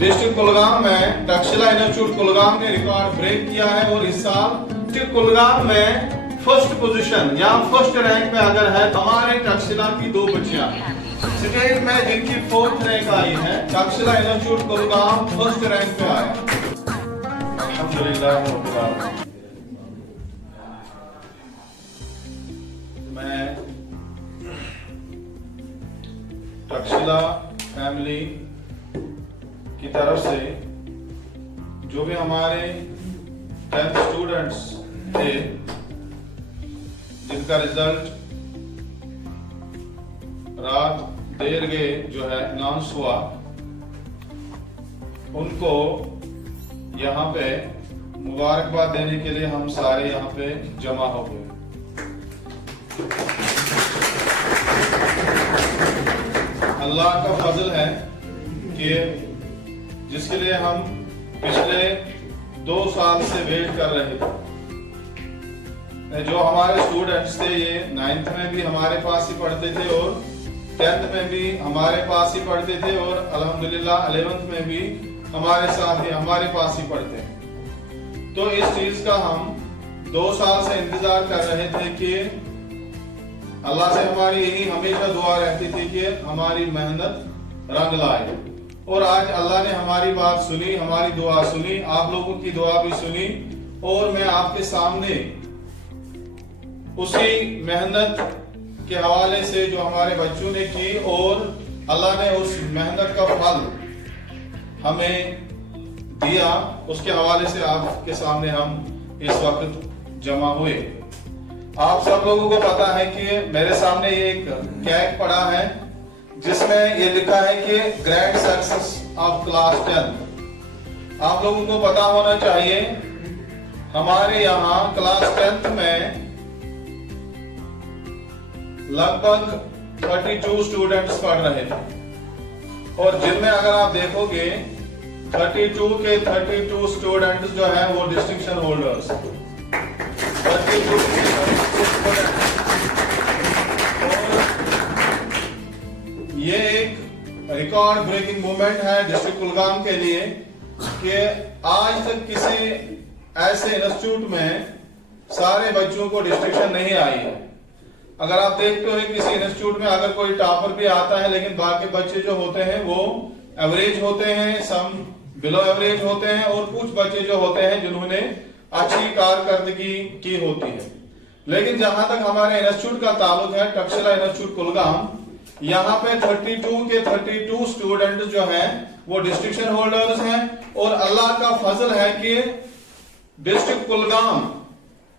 District Kulgam में Takshashila institute Kulgam ने record break किया है और इस साल डिस्ट्रिक्ट कुलगाम में फर्स्ट पोजीशन या फर्स्ट रैंक पे अगर है हमारे तक्षशिला की 2 बच्चियां स्टेट में जिनकी 4th रैंक आई है। Takshashila institute Kulgam first rank पे आया। अल्हम्दुलिल्लाह। मैं तक्षशिला फैमिली की तरफ से जो भी हमारे 10th स्टूडेंट्स थे जिनका रिजल्ट रात देर गए जो है अनाउंस हुआ, उनको यहाँ पे मुबारकबाद देने के लिए हम सारे यहाँ पे जमा हो गए। अल्लाह का फजल है कि जिसके लिए हम पिछले 2 साल से वेट कर रहे थे। जो हमारे स्टूडेंट्स थे ये 9th में भी हमारे पास ही पढ़ते थे और 10th में भी हमारे पास ही पढ़ते थे और अल्हम्दुलिल्लाह 11th में भी हमारे साथ ही हमारे पास ही पढ़ते हैं। तो इस चीज का हम 2 साल से इंतजार कर रहे थे कि अल्लाह से हमारी यही हमेशा दुआ रहती थी कि हमारी मेहनत रंग लाए। और आज अल्लाह ने हमारी बात सुनी, हमारी दुआ सुनी, आप लोगों की दुआ भी सुनी और मैं आपके सामने उसी मेहनत के हवाले से जो हमारे बच्चों ने की और अल्लाह ने उस मेहनत का फल हमें दिया, उसके हवाले से आपके सामने हम इस वक्त जमा हुए। आप सब लोगों को पता है कि मेरे सामने ये एक कैक पड़ा है जिसमें ये लिखा है कि grand success of class 10th। आप लोगों को पता होना चाहिए हमारे यहाँ क्लास 10th में लगभग 32 स्टूडेंट्स पढ़ रहे थे और जिनमें अगर आप देखोगे 32 के 32 स्टूडेंट्स जो है वो डिस्टिंक्शन होल्डर्स। ये एक रिकॉर्ड ब्रेकिंग मूवमेंट है डिस्ट्रिक्ट कुलगाम के लिए कि आज तक किसी ऐसे इंस्टीट्यूट में सारे बच्चों को डिस्टिंक्शन नहीं आई है। अगर आप देखते हो किसी इंस्टीट्यूट में अगर कोई टॉपर भी आता है लेकिन बाकी बच्चे जो होते हैं वो एवरेज होते हैं, सम बिलो एवरेज होते हैं और कुछ बच्चे जो होते हैं जिन्होंने अच्छी कारकर्दगी की होती है। लेकिन जहां तक हमारे इंस्टीट्यूट का ताल्लुक है तक्षशिला इंस्टीट्यूट कुलगाम, यहाँ पे 32 के 32 स्टूडेंट जो हैं वो डिस्ट्रिक्शन होल्डर्स हैं और अल्लाह का फजल है कि डिस्ट्रिक्ट कुलगाम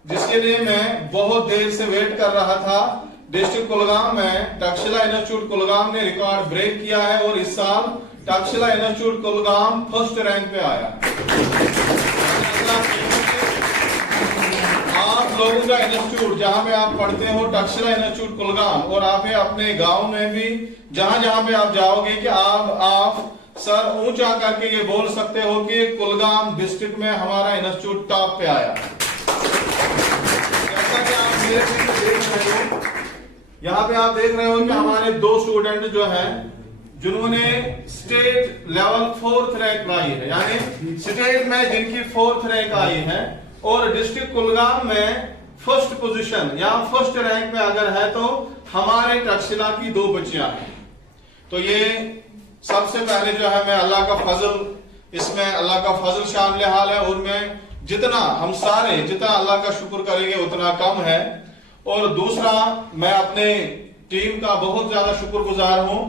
जिसके लिए मैं बहुत देर से वेट कर रहा था, डिस्ट्रिक्ट कुलगाम में तक्षशिला इंस्टीट्यूट कुलगाम ने रिकॉर्ड ब्रेक किया है और इस साल Takshashila institute Kulgam first rank पे आया। आप लोगों का इंस्टीट्यूट जहां पे आप पढ़ते हो तक्षशिला इंस्टीट्यूट कुलगाम और आप अपने गांव में भी जहां जहां पे आप जाओगे कि आप सर ऊंचा करके ये बोल सकते हो कि कुलगाम डिस्ट्रिक्ट में हमारा इंस्टीट्यूट टॉप पे आया। जैसा कि आप मेरे पीछे देख रहे हो, यहाँ पे आप देख रहे हो कि हमारे 2 स्टूडेंट जो हैं जिन्होंने स्टेट लेवल 4th रैंक लाई है, यानी स्टेट में जिनकी 4th रैंक आई है और डिस्ट्रिक्ट कुलगाम में फर्स्ट पोजीशन या फर्स्ट रैंक में अगर है तो हमारे तक्षशिला की 2 बच्चियां हैं। तो ये सबसे पहले जो है मैं अल्लाह का फजल, इसमें अल्लाह का फजल शामिल हाल है और मैं जितना हम सारे जितना अल्लाह का शुक्र करेंगे उतना कम है। और दूसरा मैं अपने टीम का बहुत ज्यादा शुक्रगुजार हूं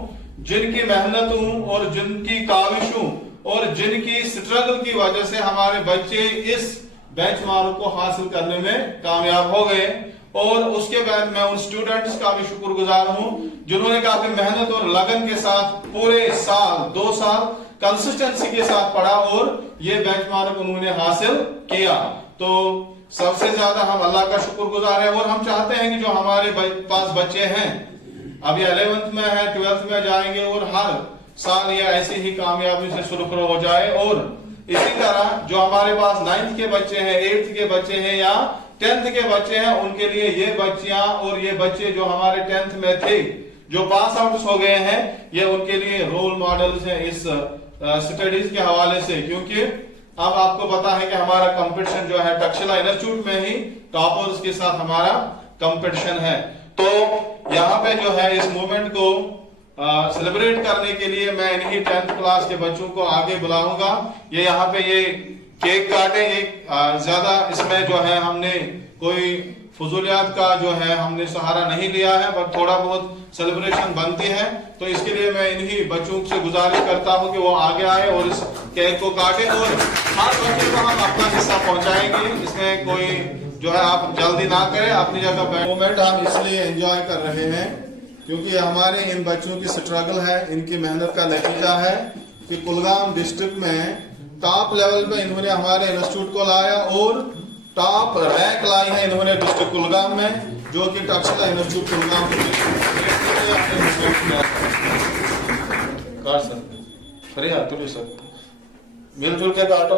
जिनकी मेहनतों और जिनकी काविशों और जिनकी स्ट्रगल की वजह से हमारे बच्चे इस बेंचमार्क को हासिल करने में कामयाब हो गए। और उसके बाद मैं उन स्टूडेंट्स का भी शुक्रगुजार हूं जिन्होंने काफी मेहनत और लगन के साथ पूरे साल 2 साल कंसिस्टेंसी के साथ पढ़ा और ये बेंचमार्क उन्होंने हासिल किया। तो सबसे ज्यादा हम अल्लाह का शुक्रगुजार है और हम चाहते हैं कि जो हमारे पास बच्चे हैं अभी 11th में है, 12th में जाएंगे और हर साल ये ऐसी ही कामयाबी से सुरखरू हो जाए। और इसी तरह जो हमारे पास 9th के बच्चे हैं, 8th के बच्चे हैं या 10th के बच्चे हैं, उनके लिए ये बच्चियां और ये बच्चे जो हमारे 10th में थे जो पास आउट हो गए हैं, ये उनके लिए रोल मॉडल्स हैं इस स्टडीज के हवाले से, क्योंकि अब आपको पता है कि हमारा कंपटीशन जो है तक्षशिला इंस्टीट्यूट में ही टॉपर्स के साथ हमारा कंपटीशन है। तो यहाँ पे जो है इस मूवमेंट को सेलिब्रेट करने के लिए मैं इन्हीं 10th क्लास के बच्चों को आगे बुलाऊंगा। ये यहाँ पे ये केक काटे, एक ज्यादा इसमें जो है हमने कोई फजूलियात का जो है हमने सहारा नहीं लिया है, पर थोड़ा बहुत सेलिब्रेशन बनती है। तो इसके लिए मैं इन्हीं बच्चों से गुजारिश करता हूं कि वो आगे आए और इस केक को काटे और हर बच्चे को हम अपना हिस्सा पहुंचाएंगे। इसमें कोई जो है आप जल्दी ना करें, अपनी जगह पे मोमेंट हम इसलिए एंजॉय कर रहे हैं क्योंकि हमारे इन बच्चों की स्ट्रगल है, इनकी मेहनत का नतीजा है कि कुलगाम डिस्ट्रिक्ट में टॉप लेवल पे इन्होंने हमारे इंस्टीट्यूट को लाया और टॉप रैंक लाई है इन्होंने डिस्ट्रिक्ट कुलगाम में, जो कि तक्षशिला इंस्टीट्यूट कुलगाम मिलजुल के काटो।